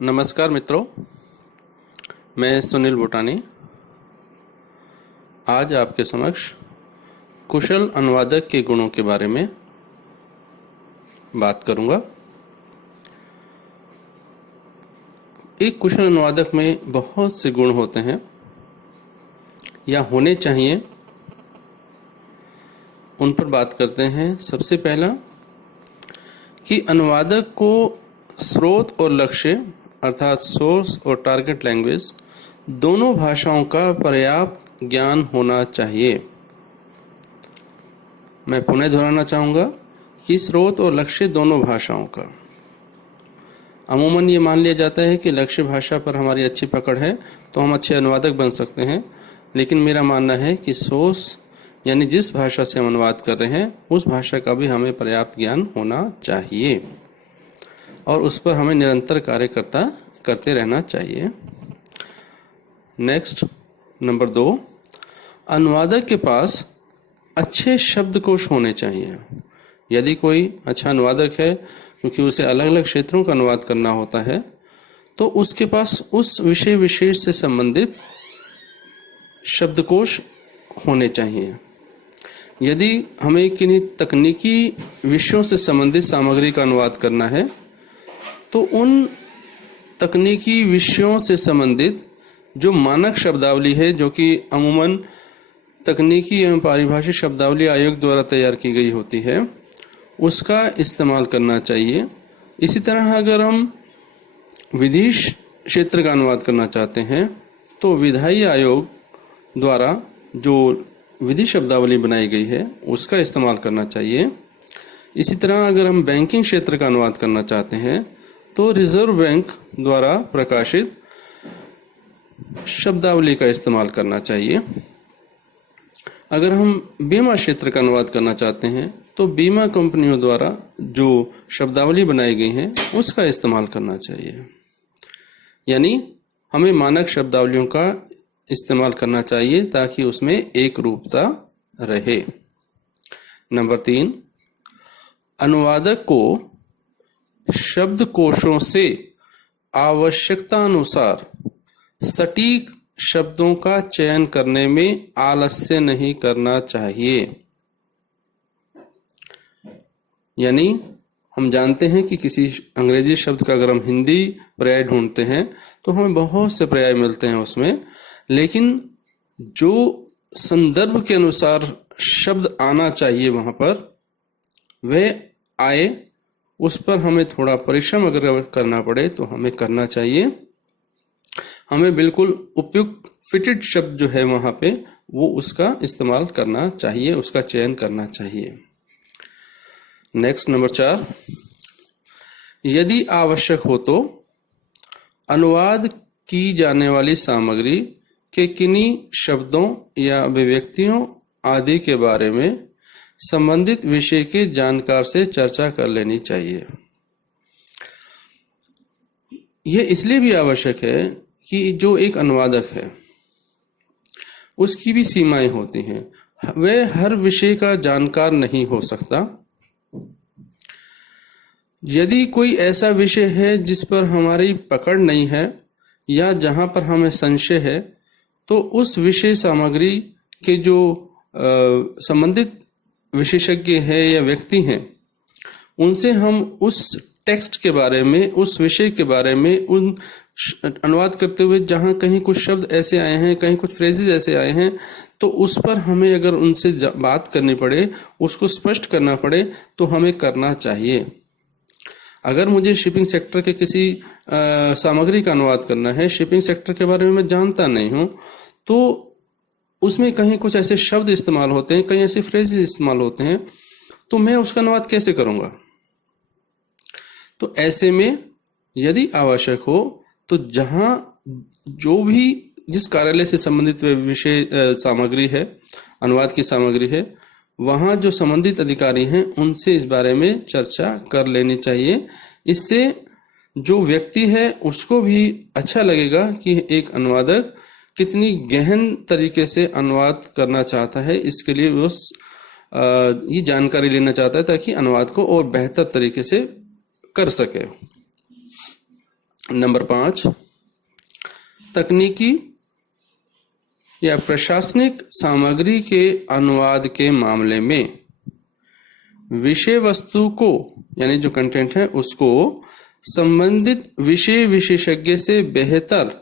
नमस्कार मित्रों, मैं सुनील भूटानी आज आपके समक्ष कुशल अनुवादक के गुणों के बारे में बात करूंगा। एक कुशल अनुवादक में बहुत से गुण होते हैं या होने चाहिए, उन पर बात करते हैं। सबसे पहला कि अनुवादक को स्रोत और लक्ष्य अर्थात सोर्स और टारगेट लैंग्वेज दोनों भाषाओं का पर्याप्त ज्ञान होना चाहिए। मैं पुनः दोहराना चाहूँगा कि स्रोत और लक्ष्य दोनों भाषाओं का। अमूमन ये मान लिया जाता है कि लक्ष्य भाषा पर हमारी अच्छी पकड़ है तो हम अच्छे अनुवादक बन सकते हैं, लेकिन मेरा मानना है कि सोर्स यानी जिस भाषा से हम अनुवाद कर रहे हैं उस भाषा का भी हमें पर्याप्त ज्ञान होना चाहिए और उस पर हमें निरंतर कार्य करते रहना चाहिए। नेक्स्ट, नंबर 2, अनुवादक के पास अच्छे शब्दकोश होने चाहिए। यदि कोई अच्छा अनुवादक है, क्योंकि उसे अलग अलग क्षेत्रों का अनुवाद करना होता है, तो उसके पास उस विषय विशेष से संबंधित शब्दकोश होने चाहिए। यदि हमें किन्हीं तकनीकी विषयों से संबंधित सामग्री का अनुवाद करना है तो उन तकनीकी विषयों से संबंधित जो मानक शब्दावली है, जो कि अमूमन तकनीकी एवं पारिभाषिक शब्दावली आयोग द्वारा तैयार की गई होती है, उसका इस्तेमाल करना चाहिए। इसी तरह अगर हम विधि क्षेत्र का अनुवाद करना चाहते हैं तो विधायी आयोग द्वारा जो विधि शब्दावली बनाई गई है उसका इस्तेमाल करना चाहिए। इसी तरह अगर हम बैंकिंग क्षेत्र का अनुवाद करना चाहते हैं तो रिजर्व बैंक द्वारा प्रकाशित शब्दावली का इस्तेमाल करना चाहिए। अगर हम बीमा क्षेत्र का अनुवाद करना चाहते हैं तो बीमा कंपनियों द्वारा जो शब्दावली बनाई गई है उसका इस्तेमाल करना चाहिए। यानी हमें मानक शब्दावलियों का इस्तेमाल करना चाहिए ताकि उसमें एक रूपता रहे। नंबर 3, अनुवादक को शब्दकोशों से आवश्यकता अनुसार सटीक शब्दों का चयन करने में आलस्य नहीं करना चाहिए। यानी हम जानते हैं कि किसी अंग्रेजी शब्द का अगर हम हिंदी पर्याय ढूंढते हैं तो हमें बहुत से पर्याय मिलते हैं उसमें, लेकिन जो संदर्भ के अनुसार शब्द आना चाहिए वहां पर वह आए, उस पर हमें थोड़ा परिश्रम अगर करना पड़े तो हमें करना चाहिए। हमें बिल्कुल उपयुक्त फिटेड शब्द जो है वहां पे वो उसका इस्तेमाल करना चाहिए, उसका चयन करना चाहिए। नेक्स्ट, नंबर 4, यदि आवश्यक हो तो अनुवाद की जाने वाली सामग्री के किन्हीं शब्दों या अभिव्यक्तियों आदि के बारे में संबंधित विषय के जानकार से चर्चा कर लेनी चाहिए। यह इसलिए भी आवश्यक है कि जो एक अनुवादक है उसकी भी सीमाएं होती हैं, वह हर विषय का जानकार नहीं हो सकता। यदि कोई ऐसा विषय है जिस पर हमारी पकड़ नहीं है या जहां पर हमें संशय है तो उस विषय सामग्री के जो संबंधित विशेषज्ञ है या व्यक्ति हैं उनसे हम उस टेक्स्ट के बारे में, उस विषय के बारे में उन अनुवाद करते हुए जहां कहीं कुछ शब्द ऐसे आए हैं, कहीं कुछ फ्रेजेस ऐसे आए हैं, तो उस पर हमें अगर उनसे बात करनी पड़े, उसको स्पष्ट करना पड़े तो हमें करना चाहिए। अगर मुझे शिपिंग सेक्टर के किसी सामग्री का अनुवाद करना है, शिपिंग सेक्टर के बारे में मैं जानता नहीं हूं, तो उसमें कहीं कुछ ऐसे शब्द इस्तेमाल होते हैं, कहीं ऐसे फ्रेजेस इस्तेमाल होते हैं, तो मैं उसका अनुवाद कैसे करूंगा? तो ऐसे में यदि आवश्यक हो तो जहां जो भी जिस कार्यालय से संबंधित विषय सामग्री है, अनुवाद की सामग्री है, वहां जो संबंधित अधिकारी हैं उनसे इस बारे में चर्चा कर लेनी चाहिए। इससे जो व्यक्ति है उसको भी अच्छा लगेगा कि एक अनुवादक कितनी गहन तरीके से अनुवाद करना चाहता है, इसके लिए वो ये जानकारी लेना चाहता है ताकि अनुवाद को और बेहतर तरीके से कर सके। नंबर 5, तकनीकी या प्रशासनिक सामग्री के अनुवाद के मामले में विषय वस्तु को, यानी जो कंटेंट है उसको, संबंधित विषय विशेषज्ञ से बेहतर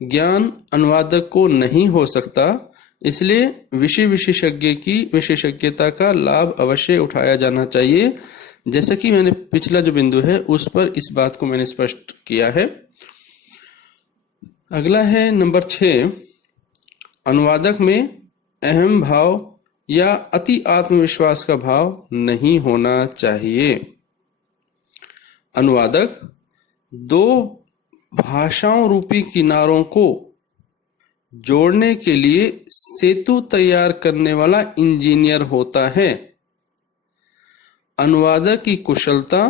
ज्ञान अनुवादक को नहीं हो सकता, इसलिए विषय विशेषज्ञ की विशेषज्ञता का लाभ अवश्य उठाया जाना चाहिए। जैसा कि मैंने पिछला जो बिंदु है उस पर इस बात को मैंने स्पष्ट किया है। अगला है नंबर 6, अनुवादक में अहम भाव या अति आत्मविश्वास का भाव नहीं होना चाहिए। अनुवादक दो भाषाओं रूपी किनारों को जोड़ने के लिए सेतु तैयार करने वाला इंजीनियर होता है। अनुवादक की कुशलता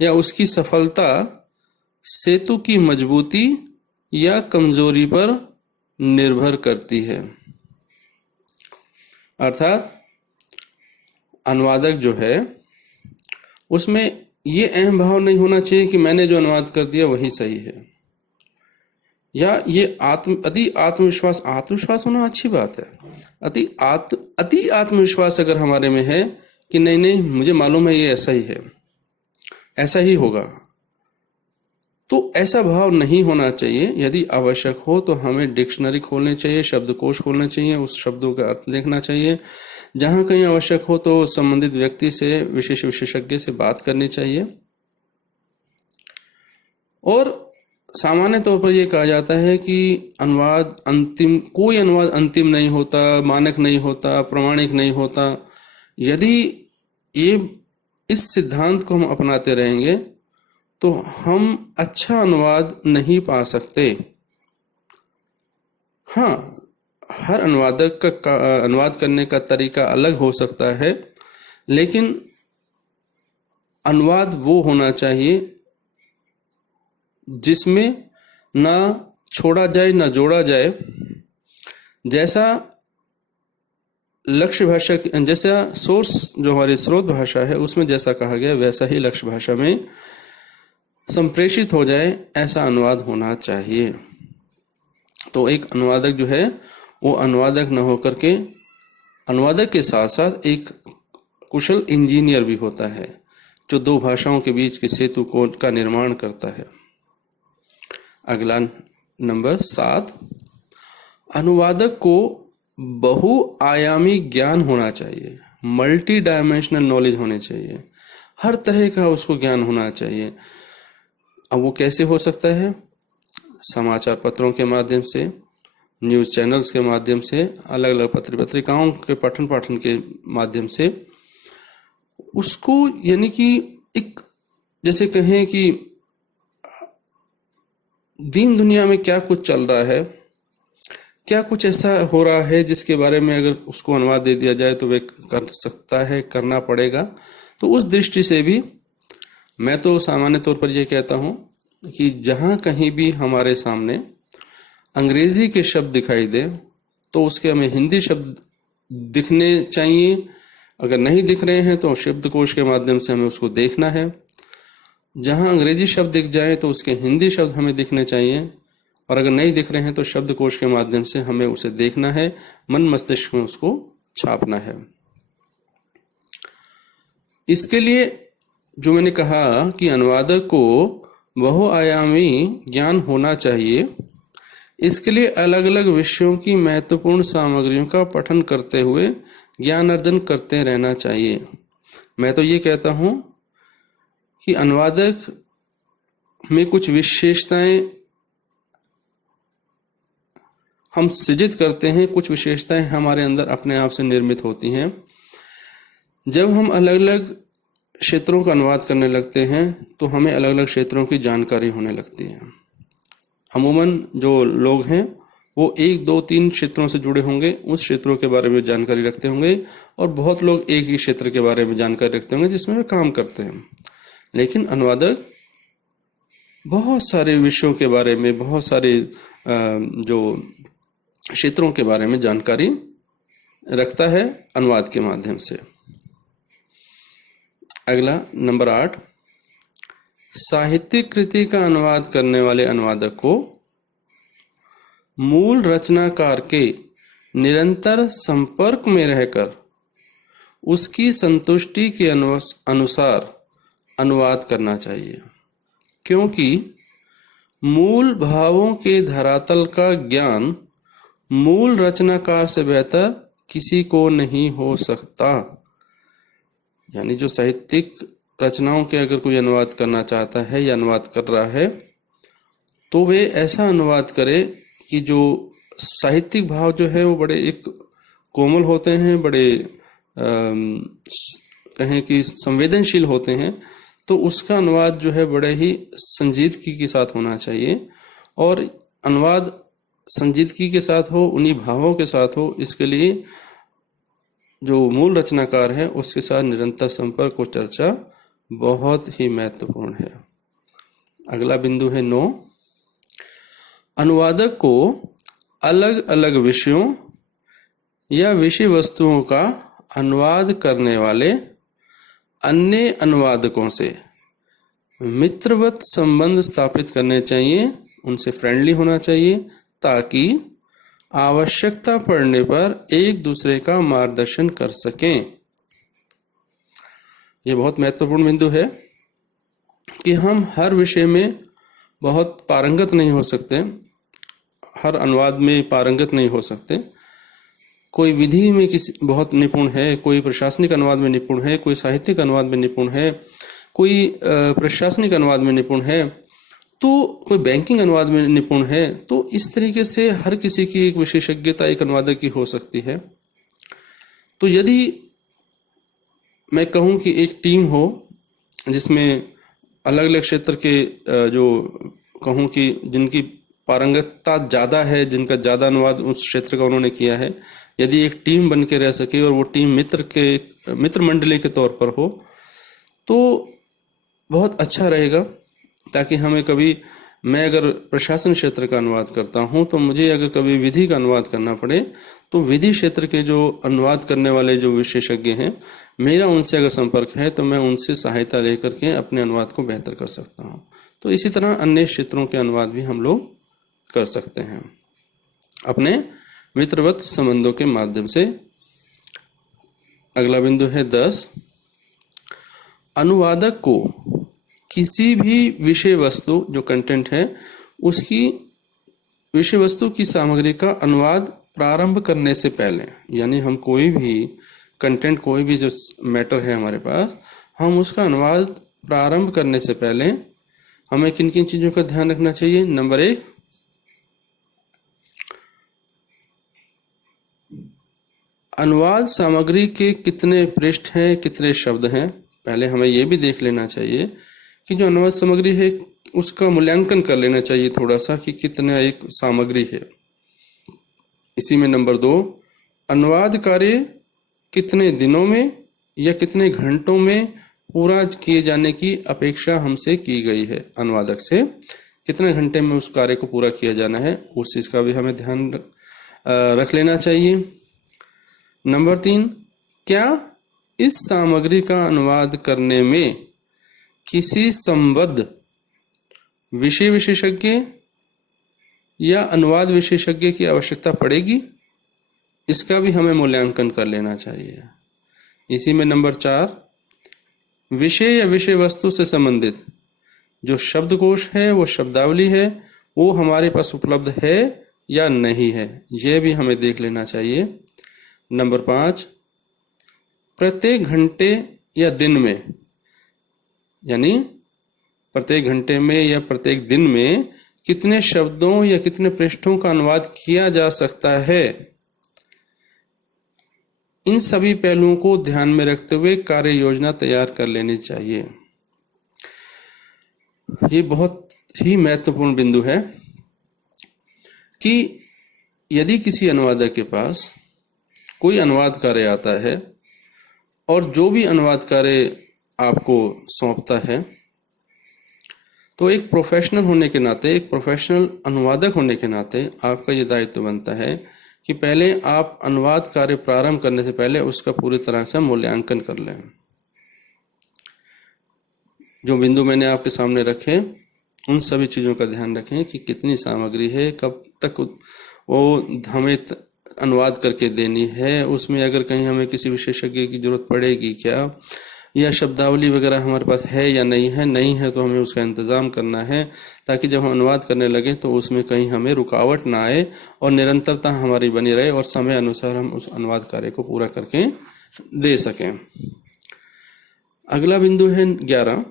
या उसकी सफलता सेतु की मजबूती या कमजोरी पर निर्भर करती है। अर्थात अनुवादक जो है उसमें ये अहम भाव नहीं होना चाहिए कि मैंने जो अनुवाद कर दिया वही सही है, या ये अति आत्मविश्वास होना अच्छी बात है। अति आत्मविश्वास अगर हमारे में है कि नहीं नहीं मुझे मालूम है ये ऐसा ही है, ऐसा ही होगा, तो ऐसा भाव नहीं होना चाहिए। यदि आवश्यक हो तो हमें डिक्शनरी खोलनी चाहिए, शब्दकोश खोलना चाहिए, उस शब्दों का अर्थ देखना चाहिए। जहां कहीं आवश्यक हो तो संबंधित व्यक्ति से, विशेषज्ञ से बात करनी चाहिए। और सामान्य तौर पर यह कहा जाता है कि कोई अनुवाद अंतिम नहीं होता, मानक नहीं होता, प्रमाणिक नहीं होता। यदि इस सिद्धांत को हम अपनाते रहेंगे तो हम अच्छा अनुवाद नहीं पा सकते। हाँ, हर अनुवादक का अनुवाद करने का तरीका अलग हो सकता है, लेकिन अनुवाद वो होना चाहिए जिसमें ना छोड़ा जाए ना जोड़ा जाए। जैसा लक्ष्य भाषा, जैसा सोर्स जो हमारी स्रोत भाषा है उसमें जैसा कहा गया वैसा ही लक्ष्य भाषा में संप्रेषित हो जाए, ऐसा अनुवाद होना चाहिए। तो एक अनुवादक जो है वो अनुवादक न होकर के अनुवादक के साथ साथ एक कुशल इंजीनियर भी होता है जो दो भाषाओं के बीच के सेतु का निर्माण करता है। अगला नंबर 7, अनुवादक को बहुआयामी ज्ञान होना चाहिए, मल्टी डायमेंशनल नॉलेज होनी चाहिए, हर तरह का उसको ज्ञान होना चाहिए। अब वो कैसे हो सकता है? समाचार पत्रों के माध्यम से, न्यूज़ चैनल्स के माध्यम से, अलग अलग पत्रिकाओं के पठन पाठन के माध्यम से उसको, यानी कि एक जैसे कहें कि दीन दुनिया में क्या कुछ चल रहा है, क्या कुछ ऐसा हो रहा है जिसके बारे में अगर उसको अनुवाद दे दिया जाए तो वे कर सकता है, करना पड़ेगा। तो उस दृष्टि से भी मैं तो सामान्य तौर पर यह कहता हूं कि जहां कहीं भी हमारे सामने अंग्रेजी के शब्द दिखाई दे तो उसके हमें हिंदी शब्द दिखने चाहिए। अगर नहीं दिख रहे हैं तो शब्दकोश के माध्यम से हमें उसको देखना है। जहां अंग्रेजी शब्द दिख जाए तो उसके हिंदी शब्द हमें दिखने चाहिए, और अगर नहीं दिख रहे हैं तो शब्दकोश के माध्यम से हमें उसे देखना है, मन मस्तिष्क में उसको छापना है। इसके लिए जो मैंने कहा कि अनुवादक को बहुआयामी ज्ञान होना चाहिए, इसके लिए अलग अलग विषयों की महत्वपूर्ण सामग्रियों का पठन करते हुए ज्ञान अर्जन करते रहना चाहिए। मैं तो ये कहता हूं कि अनुवादक में कुछ विशेषताएं हम सृजित करते हैं, कुछ विशेषताएं हमारे अंदर अपने आप से निर्मित होती हैं। जब हम अलग अलग क्षेत्रों का अनुवाद करने लगते हैं तो हमें अलग अलग क्षेत्रों की जानकारी होने लगती है। अमूमन जो लोग हैं वो 1, 2, 3 क्षेत्रों से जुड़े होंगे, उस क्षेत्रों के बारे में जानकारी रखते होंगे, और बहुत लोग एक ही क्षेत्र के बारे में जानकारी रखते होंगे जिसमें वे काम करते हैं। लेकिन अनुवादक बहुत सारे विषयों के बारे में, बहुत सारे जो क्षेत्रों के बारे में जानकारी रखता है अनुवाद के माध्यम से। अगला नंबर 8, साहित्यिक कृति का अनुवाद करने वाले अनुवादक को मूल रचनाकार के निरंतर संपर्क में रहकर उसकी संतुष्टि के अनुसार अनुवाद करना चाहिए, क्योंकि मूल भावों के धरातल का ज्ञान मूल रचनाकार से बेहतर किसी को नहीं हो सकता। यानी जो साहित्यिक रचनाओं के अगर कोई अनुवाद करना चाहता है या अनुवाद कर रहा है तो वे ऐसा अनुवाद करे कि जो साहित्यिक भाव जो है वो बड़े एक कोमल होते हैं, बड़े कहें कि संवेदनशील होते हैं, तो उसका अनुवाद जो है बड़े ही संजीदगी के साथ होना चाहिए। और अनुवाद संजीदगी के साथ हो, उन्हीं भावों के साथ हो, इसके लिए जो मूल रचनाकार है उसके साथ निरंतर संपर्क और चर्चा बहुत ही महत्वपूर्ण है। अगला बिंदु है 9। अनुवादक को अलग अलग विषयों या विषय वस्तुओं का अनुवाद करने वाले अन्य अनुवादकों से मित्रवत संबंध स्थापित करने चाहिए, उनसे फ्रेंडली होना चाहिए, ताकि आवश्यकता पड़ने पर एक दूसरे का मार्गदर्शन कर सकें। यह बहुत महत्वपूर्ण बिंदु है कि हम हर विषय में बहुत पारंगत नहीं हो सकते, हर अनुवाद में पारंगत नहीं हो सकते। कोई विधि में किसी बहुत निपुण है, कोई प्रशासनिक अनुवाद में निपुण है, कोई साहित्यिक अनुवाद में निपुण है, कोई प्रशासनिक अनुवाद में निपुण है, तो कोई बैंकिंग अनुवाद में निपुण है। तो इस तरीके से हर किसी की एक विशेषज्ञता एक अनुवादक की हो सकती है। तो यदि मैं कहूँ कि एक टीम हो जिसमें अलग अलग क्षेत्र के जो कहूँ कि जिनकी पारंगतता ज़्यादा है, जिनका ज़्यादा अनुवाद उस क्षेत्र का उन्होंने किया है, यदि एक टीम बन के रह सके और वो टीम मित्र मंडली के तौर पर हो तो बहुत अच्छा रहेगा। ताकि हमें कभी, मैं अगर प्रशासन क्षेत्र का अनुवाद करता हूं तो मुझे अगर कभी विधि का अनुवाद करना पड़े तो विधि क्षेत्र के जो अनुवाद करने वाले जो विशेषज्ञ हैं, मेरा उनसे अगर संपर्क है तो मैं उनसे सहायता लेकर के अपने अनुवाद को बेहतर कर सकता हूं। तो इसी तरह अन्य क्षेत्रों के अनुवाद भी हम लोग कर सकते हैं अपने मित्रवत संबंधों के माध्यम से। अगला बिंदु है 10। अनुवादक को किसी भी विषय वस्तु जो कंटेंट है उसकी विषय वस्तु की सामग्री का अनुवाद प्रारंभ करने से पहले, यानी हम कोई भी कंटेंट, कोई भी जो मैटर है हमारे पास, हम उसका अनुवाद प्रारंभ करने से पहले हमें किन किन चीजों का ध्यान रखना चाहिए। नंबर 1, अनुवाद सामग्री के कितने पृष्ठ हैं, कितने शब्द हैं। पहले हमें यह भी देख लेना चाहिए कि जो अनुवाद सामग्री है उसका मूल्यांकन कर लेना चाहिए थोड़ा सा कि कितना एक सामग्री है। इसी में नंबर 2, अनुवाद कार्य कितने दिनों में या कितने घंटों में पूरा किए जाने की अपेक्षा हमसे की गई है। अनुवादक से कितने घंटे में उस कार्य को पूरा किया जाना है, उस चीज का भी हमें ध्यान रख लेना चाहिए। नंबर 3, क्या इस सामग्री का अनुवाद करने में किसी संबद्ध विषय विशेषज्ञ या अनुवाद विशेषज्ञ की आवश्यकता पड़ेगी, इसका भी हमें मूल्यांकन कर लेना चाहिए। इसी में नंबर 4, विषय या विषय वस्तु से संबंधित जो शब्दकोश है, वो शब्दावली है, वो हमारे पास उपलब्ध है या नहीं है, यह भी हमें देख लेना चाहिए। नंबर 5, प्रत्येक घंटे या दिन में, यानी प्रत्येक घंटे में या प्रत्येक दिन में कितने शब्दों या कितने पृष्ठों का अनुवाद किया जा सकता है। इन सभी पहलुओं को ध्यान में रखते हुए कार्य योजना तैयार कर लेनी चाहिए। ये बहुत ही महत्वपूर्ण बिंदु है कि यदि किसी अनुवादक के पास कोई अनुवाद कार्य आता है और जो भी अनुवाद कार्य आपको सौंपता है, तो एक प्रोफेशनल होने के नाते, एक प्रोफेशनल अनुवादक होने के नाते आपका ये दायित्व बनता है कि पहले आप अनुवाद कार्य प्रारंभ करने से पहले उसका पूरी तरह से मूल्यांकन कर लें। जो बिंदु मैंने आपके सामने रखे उन सभी चीज़ों का ध्यान रखें कि कितनी सामग्री है, कब तक वो हमें अनुवाद करके देनी है, उसमें अगर कहीं हमें किसी विशेषज्ञ की जरूरत पड़ेगी क्या, या शब्दावली वगैरह हमारे पास है या नहीं है तो हमें उसका इंतज़ाम करना है, ताकि जब हम अनुवाद करने लगे तो उसमें कहीं हमें रुकावट ना आए और निरंतरता हमारी बनी रहे और समय अनुसार हम उस अनुवाद कार्य को पूरा करके दे सकें। अगला बिंदु है 11,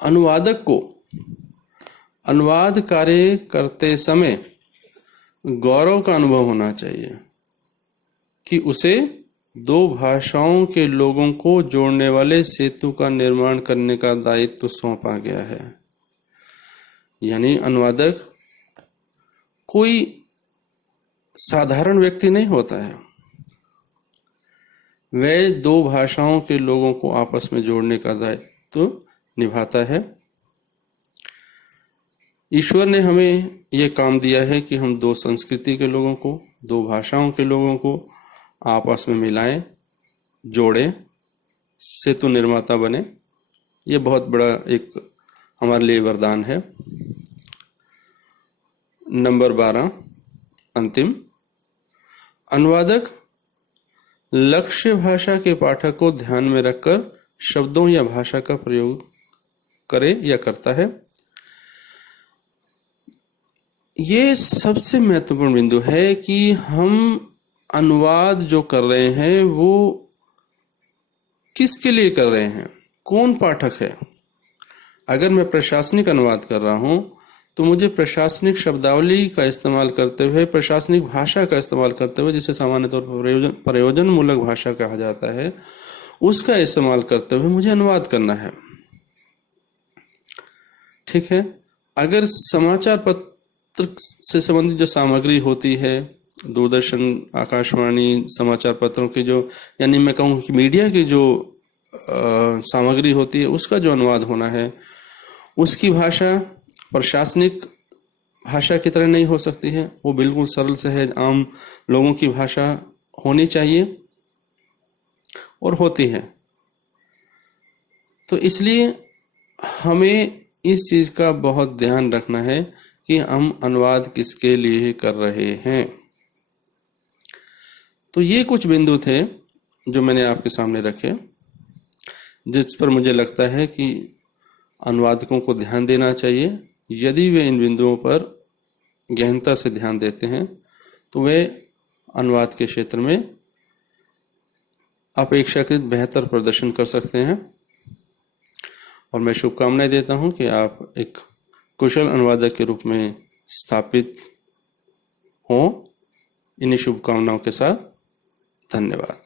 अनुवादक को अनुवाद कार्य करते समय गौरव का अनुभव होना चाहिए कि उसे 2 भाषाओं के लोगों को जोड़ने वाले सेतु का निर्माण करने का दायित्व सौंपा गया है। यानी अनुवादक कोई साधारण व्यक्ति नहीं होता है, वह 2 भाषाओं के लोगों को आपस में जोड़ने का दायित्व निभाता है। ईश्वर ने हमें यह काम दिया है कि हम 2 संस्कृति के लोगों को, 2 भाषाओं के लोगों को आपस में मिलाएं, जोड़ें, सेतु निर्माता बने। ये बहुत बड़ा एक हमारे लिए वरदान है। नंबर 12 अंतिम, अनुवादक लक्ष्य भाषा के पाठक को ध्यान में रखकर शब्दों या भाषा का प्रयोग करे या करता है। ये सबसे महत्वपूर्ण बिंदु है कि हम अनुवाद जो कर रहे हैं वो किसके लिए कर रहे हैं, कौन पाठक है। अगर मैं प्रशासनिक अनुवाद कर रहा हूं तो मुझे प्रशासनिक शब्दावली का इस्तेमाल करते हुए, प्रशासनिक भाषा का इस्तेमाल करते हुए, जिसे सामान्य तौर पर प्रयोजन मूलक भाषा कहा जाता है, उसका इस्तेमाल करते हुए मुझे अनुवाद करना है। ठीक है। अगर समाचार पत्र से संबंधित जो सामग्री होती है, दूरदर्शन, आकाशवाणी, समाचार पत्रों की जो, यानी मैं कहूँ कि मीडिया की जो सामग्री होती है, उसका जो अनुवाद होना है, उसकी भाषा प्रशासनिक भाषा की तरह नहीं हो सकती है। वो बिल्कुल सरल सहज आम लोगों की भाषा होनी चाहिए और होती है। तो इसलिए हमें इस चीज का बहुत ध्यान रखना है कि हम अनुवाद किसके लिए कर रहे हैं। तो ये कुछ बिंदु थे जो मैंने आपके सामने रखे, जिस पर मुझे लगता है कि अनुवादकों को ध्यान देना चाहिए। यदि वे इन बिंदुओं पर गहनता से ध्यान देते हैं तो वे अनुवाद के क्षेत्र में अपेक्षाकृत बेहतर प्रदर्शन कर सकते हैं। और मैं शुभकामनाएं देता हूं कि आप एक कुशल अनुवादक के रूप में स्थापित हों। इन्हीं शुभकामनाओं के साथ धन्यवाद।